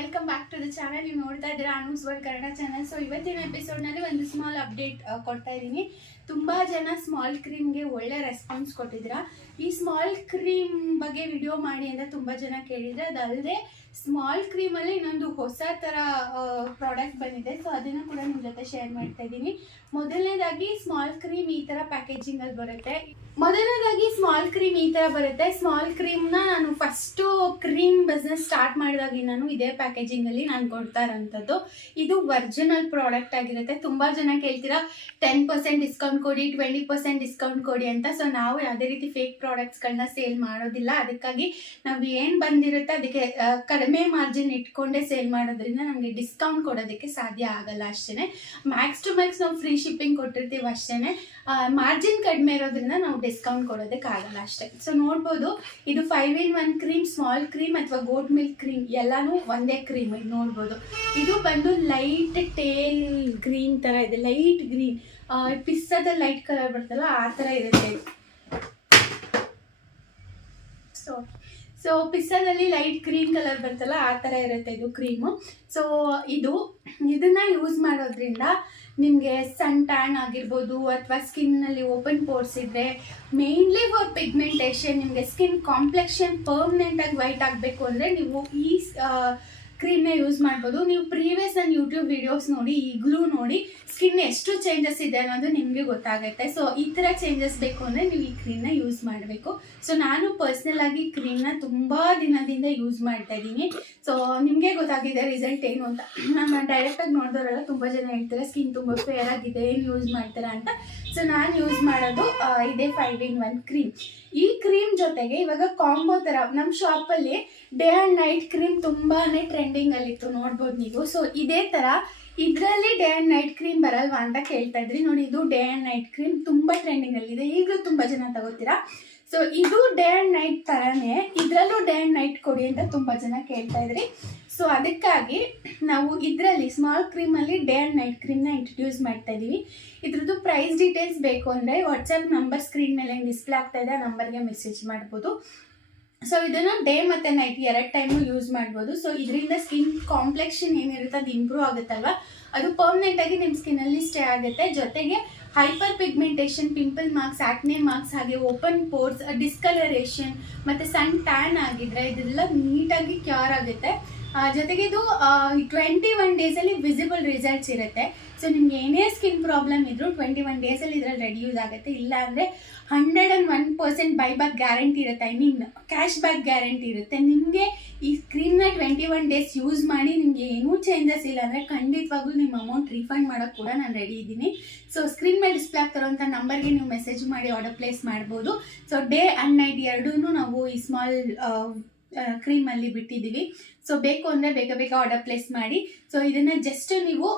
Welcome back to the channel. ನೀವು ನೋಡ್ತಾ ಇದ್ದೀರಾ Anu's world Kannada channel. So ಇವತ್ತಿನ ಎಪಿಸೋಡ್ನಲ್ಲಿ ಒಂದು ಸ್ಮಾಲ್ ಅಪ್ಡೇಟ್ ಕೊಡ್ತಾ ಇದ್ದೀನಿ. ತುಂಬ ಜನ ಸ್ಮಾಲ್ ಕ್ರೀಮ್ಗೆ ಒಳ್ಳೆ ರೆಸ್ಪಾನ್ಸ್ ಕೊಟ್ಟಿದ್ದೀರಾ. ಈ ಸ್ಮಾಲ್ ಕ್ರೀಮ್ ಬಗ್ಗೆ ವಿಡಿಯೋ ಮಾಡಿ ಅಂತ ತುಂಬ ಜನ ಕೇಳಿದರೆ, ಅದಲ್ಲದೆ ಸ್ಮಾಲ್ ಕ್ರೀಮಲ್ಲಿ ಇನ್ನೊಂದು ಹೊಸ ಥರ ಪ್ರಾಡಕ್ಟ್ ಬಂದಿದೆ. ಸೊ ಅದನ್ನು ಕೂಡ ನಿಮ್ಮ ಜೊತೆ ಶೇರ್ ಮಾಡ್ತಾ ಇದ್ದೀನಿ. ಮೊದಲನೇದಾಗಿ ಸ್ಮಾಲ್ ಕ್ರೀಮ್ ಈ ಥರ ಪ್ಯಾಕೇಜಿಂಗಲ್ಲಿ ಬರುತ್ತೆ. ಸ್ಮಾಲ್ ಕ್ರೀಮ್ನ ನಾನು ಫಸ್ಟು ಕ್ರೀಮ್ ಬಿಸ್ನೆಸ್ ಸ್ಟಾರ್ಟ್ ಮಾಡಿದಾಗಿ ನಾನು ಇದೇ ಪ್ಯಾಕೇಜಿಂಗಲ್ಲಿ ನಾನು ಕೊಡ್ತಾ ಇರೋಂಥದ್ದು. ಇದು ಒರಿಜಿನಲ್ ಪ್ರಾಡಕ್ಟ್ ಆಗಿರುತ್ತೆ. ತುಂಬ ಜನ ಕೇಳ್ತೀರಾ 10% ಡಿಸ್ಕೌಂಟ್ ಕೊಡಿ, 20% ಡಿಸ್ಕೌಂಟ್ ಕೊಡಿ ಅಂತ. ಸೊ ನಾವು ಯಾವುದೇ ರೀತಿ ಫೇಕ್ ಪ್ರಾಡಕ್ಟ್ಸ್ಗಳನ್ನ ಸೇಲ್ ಮಾಡೋದಿಲ್ಲ. ಅದಕ್ಕಾಗಿ ನಾವು ಏನು ಬಂದಿರುತ್ತೆ ಅದಕ್ಕೆ ಕಡಿಮೆ ಮಾರ್ಜಿನ್ ಇಟ್ಕೊಂಡೇ ಸೇಲ್ ಮಾಡೋದ್ರಿಂದ ನಮಗೆ ಡಿಸ್ಕೌಂಟ್ ಕೊಡೋದಕ್ಕೆ ಸಾಧ್ಯ ಆಗಲ್ಲ ಅಷ್ಟೇ. ಮ್ಯಾಕ್ಸ್ ಟು ಮ್ಯಾಕ್ಸ್ ನಾವು ಫ್ರೀ ಶಿಪ್ಪಿಂಗ್ ಕೊಟ್ಟಿರ್ತೀವಿ ಅಷ್ಟೇ. ಮಾರ್ಜಿನ್ ಕಡಿಮೆ ಇರೋದ್ರಿಂದ ನಾವು ಡಿಸ್ಕೌಂಟ್ ಕೊಡೋದಕ್ಕಾಗಲ್ಲ ಅಷ್ಟೇ. ಸೊ ನೋಡ್ಬೋದು, ಇದು 5-in-1 ಕ್ರೀಮ್, ಸ್ಮಾಲ್ ಕ್ರೀಮ್ ಅಥವಾ ಗೋಟ್ ಮಿಲ್ಕ್ ಕ್ರೀಮ್ ಎಲ್ಲಾನು ಒಂದೇ ಕ್ರೀಮ್. ಇದು ನೋಡ್ಬೋದು, ಇದು ಬಂದು ಲೈಟ್ ಟೇಲ್ ಗ್ರೀನ್ ಥರ ಇದೆ. ಲೈಟ್ ಗ್ರೀನ್, ಪಿಸ್ಸದ ಲೈಟ್ ಕಲರ್ ಬರ್ತಲ್ಲ ಆ ಥರ ಇರುತ್ತೆ. ಸೊ ಪಿಸ್ಸಾದಲ್ಲಿ ಲೈಟ್ ಗ್ರೀನ್ ಕಲರ್ ಬರ್ತಲ್ಲ ಆ ಥರ ಇರುತ್ತೆ ಇದು ಕ್ರೀಮು. ಸೊ ಇದನ್ನು ಯೂಸ್ ಮಾಡೋದ್ರಿಂದ ನಿಮಗೆ ಸನ್ ಟ್ಯಾನ್ ಆಗಿರ್ಬೋದು ಅಥವಾ ಸ್ಕಿನ್ನಲ್ಲಿ ಓಪನ್ ಪೋರ್ಸ್ ಇದ್ದರೆ, ಮೇನ್ಲಿ ಫಾರ್ ಪಿಗ್ಮೆಂಟೇಷನ್, ನಿಮಗೆ ಸ್ಕಿನ್ ಕಾಂಪ್ಲೆಕ್ಷನ್ ಪರ್ಮನೆಂಟಾಗಿ ವೈಟ್ ಆಗಬೇಕು ಅಂದರೆ ನೀವು ಈ ಕ್ರೀಮ್ನ ಯೂಸ್ ಮಾಡ್ಬೋದು. ನೀವು ಪ್ರೀವಿಯಸ್ ನನ್ನ ಯೂಟ್ಯೂಬ್ ವೀಡಿಯೋಸ್ ನೋಡಿ, ಈಗಲೂ ನೋಡಿ, ಸ್ಕಿನ್ ಎಷ್ಟು ಚೇಂಜಸ್ ಇದೆ ಅನ್ನೋದು ನಿಮಗೆ ಗೊತ್ತಾಗುತ್ತೆ. ಸೊ ಈ ಥರ ಚೇಂಜಸ್ ಬೇಕು ಅಂದರೆ ನೀವು ಈ ಕ್ರೀಮ್ನ ಯೂಸ್ ಮಾಡಬೇಕು. ಸೊ ನಾನು ಪರ್ಸ್ನಲ್ ಆಗಿ ಕ್ರೀಮ್ನ ತುಂಬ ದಿನದಿಂದ ಯೂಸ್ ಮಾಡ್ತಾ ಇದ್ದೀನಿ. ಸೊ ನಿಮಗೆ ಗೊತ್ತಾಗಿದೆ ರಿಸಲ್ಟ್ ಏನು ಅಂತ. ನಾನು ಡೈರೆಕ್ಟಾಗಿ ನೋಡಿದವರೆಲ್ಲ ತುಂಬ ಜನ ಹೇಳ್ತಾರೆ ಸ್ಕಿನ್ ತುಂಬ ಫೇರ್ ಆಗಿದೆ, ಏನು ಯೂಸ್ ಮಾಡ್ತಾರೆ ಅಂತ. ಸೊ ನಾನು ಯೂಸ್ ಮಾಡೋದು ಇದೇ 5-in-1 ಕ್ರೀಮ್. ಈ ಕ್ರೀಮ್ ಜೊತೆಗೆ ಇವಾಗ ಕಾಂಬೋ ಥರ ನಮ್ಮ ಶಾಪಲ್ಲಿ ಡೇ ಆ್ಯಂಡ್ ನೈಟ್ ಕ್ರೀಮ್ ತುಂಬಾ ಟ್ರೆಂಡಿಂಗಲ್ಲಿತ್ತು, ನೋಡ್ಬೋದು ನೀವು. ಸೊ ಇದೇ ಥರ ಇದರಲ್ಲಿ ಡೇ ಆ್ಯಂಡ್ ನೈಟ್ ಕ್ರೀಮ್ ಬರಲ್ವಾ ಅಂತ ಕೇಳ್ತಾ ಇದ್ರಿ. ನೋಡಿ, ಇದು ಡೇ ಆ್ಯಂಡ್ ನೈಟ್ ಕ್ರೀಮ್ ತುಂಬ ಟ್ರೆಂಡಿಂಗಲ್ಲಿದೆ, ಈಗಲೂ ತುಂಬ ಜನ ತಗೋತೀರಾ. ಸೊ ಇದು ಡೇ ಆ್ಯಂಡ್ ನೈಟ್ ಥರನೇ, ಇದರಲ್ಲೂ ಡೇ ಆ್ಯಂಡ್ ನೈಟ್ ಕೊಡಿ ಅಂತ ತುಂಬ ಜನ ಕೇಳ್ತಾ ಇದ್ರಿ. ಸೊ ಅದಕ್ಕಾಗಿ ನಾವು ಇದರಲ್ಲಿ ಸ್ಮಾಲ್ ಕ್ರೀಮಲ್ಲಿ ಡೇ ಆ್ಯಂಡ್ ನೈಟ್ ಕ್ರೀಮ್ನ ಇಂಟ್ರೊಡ್ಯೂಸ್ ಮಾಡ್ತಾ ಇದ್ದೀವಿ. ಇದ್ರದ್ದು ಪ್ರೈಸ್ ಡೀಟೇಲ್ಸ್ ಬೇಕು ಅಂದರೆ ವಾಟ್ಸಪ್ ನಂಬರ್ ಸ್ಕ್ರೀನ್ ಮೇಲೆ ಡಿಸ್ಪ್ಲೇ ಆಗ್ತಾ ಇದೆ, ಆ ನಂಬರ್ಗೆ ಮೆಸೇಜ್ ಮಾಡ್ಬೋದು. ಸೊ ಇದನ್ನು ಡೇ ಮತ್ತು ನೈಟ್ 2 ಟೈಮು ಯೂಸ್ ಮಾಡ್ಬೋದು. ಸೊ ಇದರಿಂದ ಸ್ಕಿನ್ ಕಾಂಪ್ಲೆಕ್ಷನ್ ಏನಿರುತ್ತೆ ಅದು ಇಂಪ್ರೂವ್ ಆಗುತ್ತಲ್ವ, ಅದು ಪರ್ಮನೆಂಟಾಗಿ ನಿಮ್ಮ ಸ್ಕಿನ್ನಲ್ಲಿ ಸ್ಟೇ ಆಗುತ್ತೆ. ಜೊತೆಗೆ hyper pigmentation, pimple marks, acne marks, ಹಾಗೆ ಓಪನ್ ಪೋರ್ಸ್, ಡಿಸ್ಕಲರೇಷನ್ ಮತ್ತು ಸನ್ ಟ್ಯಾನ್ ಆಗಿದ್ರೆ ಇದೆಲ್ಲ ನೀಟಾಗಿ ಕ್ಯೂರ್ ಆಗುತ್ತೆ. ಜೊತೆಗೆ ಇದು 21 ಡೇಸಲ್ಲಿ ವಿಸಿಬಲ್ ರಿಸಲ್ಟ್ಸ್ ಇರುತ್ತೆ. ಸೊ ನಿಮ್ಗೆ ಏನೇ ಸ್ಕಿನ್ ಪ್ರಾಬ್ಲಮ್ ಇದ್ದರೂ 21 ಡೇಸಲ್ಲಿ ಇದರಲ್ಲಿ ರೆಡ್ಯೂಸ್ ಆಗುತ್ತೆ. ಇಲ್ಲ ಅಂದರೆ 101% ಬೈಬ್ಯಾಕ್ ಗ್ಯಾರಂಟಿ ಇರುತ್ತೆ. I mean cash back guarantee ಇರುತ್ತೆ. ನಿಮಗೆ ಈ ಕ್ರೀಮ್ನ 21 ಡೇಸ್ ಯೂಸ್ ಮಾಡಿ ನಿಮಗೆ ಏನೂ ಚೇಂಜಸ್ ಇಲ್ಲ ಅಂದರೆ ಖಂಡಿತವಾಗ್ಲೂ ನಿಮ್ಮ ಅಮೌಂಟ್ ರೀಫಂಡ್ ಮಾಡೋಕ್ಕೆ ಕೂಡ ನಾನು ರೆಡಿ ಇದ್ದೀನಿ. ಸೊ ಸ್ಕ್ರೀನ್ ಮೇಲೆ ಡಿಸ್ಪ್ಲೇ ಆಗ್ತಿರೋಂಥ ನಂಬರ್ಗೆ ನೀವು ಮೆಸೇಜ್ ಮಾಡಿ ಆರ್ಡರ್ ಪ್ಲೇಸ್ ಮಾಡ್ಬೋದು. ಸೊ ಡೇ ಆ್ಯಂಡ್ ನೈಟ್ ಎರಡೂ ನಾವು ಈ ಸ್ಮಾಲ್ ಕ್ರೀಮಲ್ಲಿ ಬಿಟ್ಟಿದ್ದೀವಿ. ಸೊ ಬೇಕು ಅಂದರೆ ಬೇಗ ಬೇಗ ಆರ್ಡರ್ ಪ್ಲೇಸ್ ಮಾಡಿ. ಸೊ ಇದನ್ನು ಜಸ್ಟ್ ನೀವು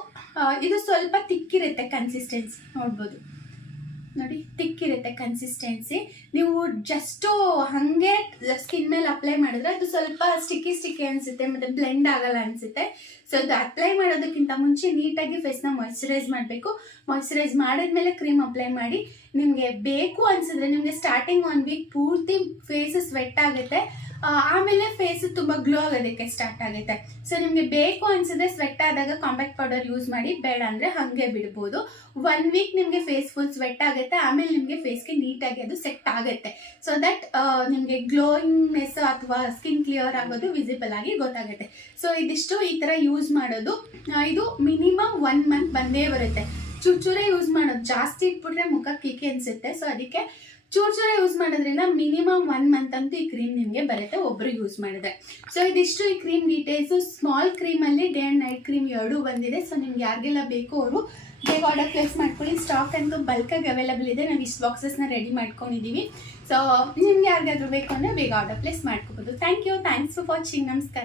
ಇದು ಸ್ವಲ್ಪ ತಿಕ್ಕಿರುತ್ತೆ ಕನ್ಸಿಸ್ಟೆನ್ಸಿ, ನೋಡ್ಬೋದು. ನೋಡಿ, ತಿಕ್ಕಿರುತ್ತೆ ಕನ್ಸಿಸ್ಟೆನ್ಸಿ. ನೀವು ಜಸ್ಟು ಹಾಗೆ ಸ್ಕಿನ್ ಮೇಲೆ ಅಪ್ಲೈ ಮಾಡಿದ್ರೆ ಅದು ಸ್ವಲ್ಪ ಸ್ಟಿಕ್ಕಿ ಅನಿಸುತ್ತೆ ಮತ್ತು ಬ್ಲೆಂಡ್ ಆಗಲ್ಲ ಅನಿಸುತ್ತೆ. ಸೊ ಅದು ಅಪ್ಲೈ ಮಾಡೋದಕ್ಕಿಂತ ಮುಂಚೆ ನೀಟಾಗಿ ಫೇಸ್ನ ಮಾಯ್ಶ್ಚರೈಸ್ ಮಾಡಬೇಕು. ಮಾಯ್ಶ್ಚರೈಸ್ ಮಾಡಿದ್ಮೇಲೆ ಕ್ರೀಮ್ ಅಪ್ಲೈ ಮಾಡಿ. ನಿಮಗೆ ಬೇಕು ಅನಿಸಿದ್ರೆ ನಿಮಗೆ ಸ್ಟಾರ್ಟಿಂಗ್ 1 ವೀಕ್ ಪೂರ್ತಿ ಫೇಸ್ ಸ್ವೆಟ್ ಆಗುತ್ತೆ, ಆಮೇಲೆ ಫೇಸ್ ತುಂಬ ಗ್ಲೋ ಆಗೋದಕ್ಕೆ ಸ್ಟಾರ್ಟ್ ಆಗುತ್ತೆ. ಸೊ ನಿಮಗೆ ಬೇಕು ಅನಿಸಿದ್ರೆ ಸ್ವೆಟ್ ಆದಾಗ ಕಾಂಪ್ಯಾಕ್ಟ್ ಪೌಡರ್ ಯೂಸ್ ಮಾಡಿ, ಬೇಡ ಅಂದರೆ ಹಾಗೆ ಬಿಡ್ಬೋದು. 1 ವೀಕ್ ನಿಮಗೆ ಫೇಸ್ ಫುಲ್ ಸ್ವೆಟ್ ಆಗುತ್ತೆ, ಆಮೇಲೆ ನಿಮಗೆ ಫೇಸ್ಗೆ ನೀಟಾಗಿ ಅದು ಸೆಟ್ ಆಗುತ್ತೆ. ಸೊ ದಟ್ ನಿಮಗೆ ಗ್ಲೋಯಿಂಗ್ನೆಸ್ ಅಥವಾ ಸ್ಕಿನ್ ಕ್ಲಿಯರ್ ಆಗೋದು ವಿಸಿಬಲ್ ಆಗಿ ಗೊತ್ತಾಗುತ್ತೆ. ಸೊ ಇದಿಷ್ಟು ಈ ಥರ ಯೂಸ್ ಮಾಡೋದು. ಇದು ಮಿನಿಮಮ್ 1 ಮಂತ್ ಬಂದೇ ಬರುತ್ತೆ. ಚೂರೇ ಯೂಸ್ ಮಾಡೋದು, ಜಾಸ್ತಿ ಇಟ್ಬಿಟ್ರೆ ಮುಖ ಕಿಕ್ಕಿ ಅನಿಸುತ್ತೆ. ಸೊ ಅದಕ್ಕೆ ಚೂರೇ ಯೂಸ್ ಮಾಡೋದ್ರಿಂದ ಮಿನಿಮಮ್ 1 ಮಂತ್ ಅಂತೂ ಈ ಕ್ರೀಮ್ ನಿಮಗೆ ಬರುತ್ತೆ ಒಬ್ಬರು ಯೂಸ್ ಮಾಡಿದ್ರೆ. ಸೊ ಇದಿಷ್ಟು ಈ ಕ್ರೀಮ್ ಡೀಟೇಲ್ಸು. ಸ್ಮಾಲ್ ಕ್ರೀಮಲ್ಲಿ ಡೇ ಆ್ಯಂಡ್ ನೈಟ್ ಕ್ರೀಮ್ ಎರಡೂ ಬಂದಿದೆ. ಸೊ ನಿಮ್ಗೆ ಯಾರಿಗೆಲ್ಲ ಬೇಕು ಅವರು ಬೇಗ ಆರ್ಡರ್ ಪ್ಲೇಸ್ ಮಾಡ್ಕೊಳ್ಳಿ. ಸ್ಟಾಕ್ ಅಂತೂ ಬಲ್ಕಾಗಿ ಅವೈಲಬಲ್ ಇದೆ. ನಾವು ಇಷ್ಟು ಬಾಕ್ಸಸ್ನ ರೆಡಿ ಮಾಡ್ಕೊಂಡಿದ್ದೀವಿ. ಸೊ ನಿಮ್ಗೆ ಯಾರಿಗಾದ್ರೂ ಬೇಕು ಅಂದರೆ ಬೇಗ ಆರ್ಡರ್ ಪ್ಲೇಸ್ ಮಾಡ್ಕೋಬೋದು. Thanks for watching. ನಮಸ್ಕಾರ.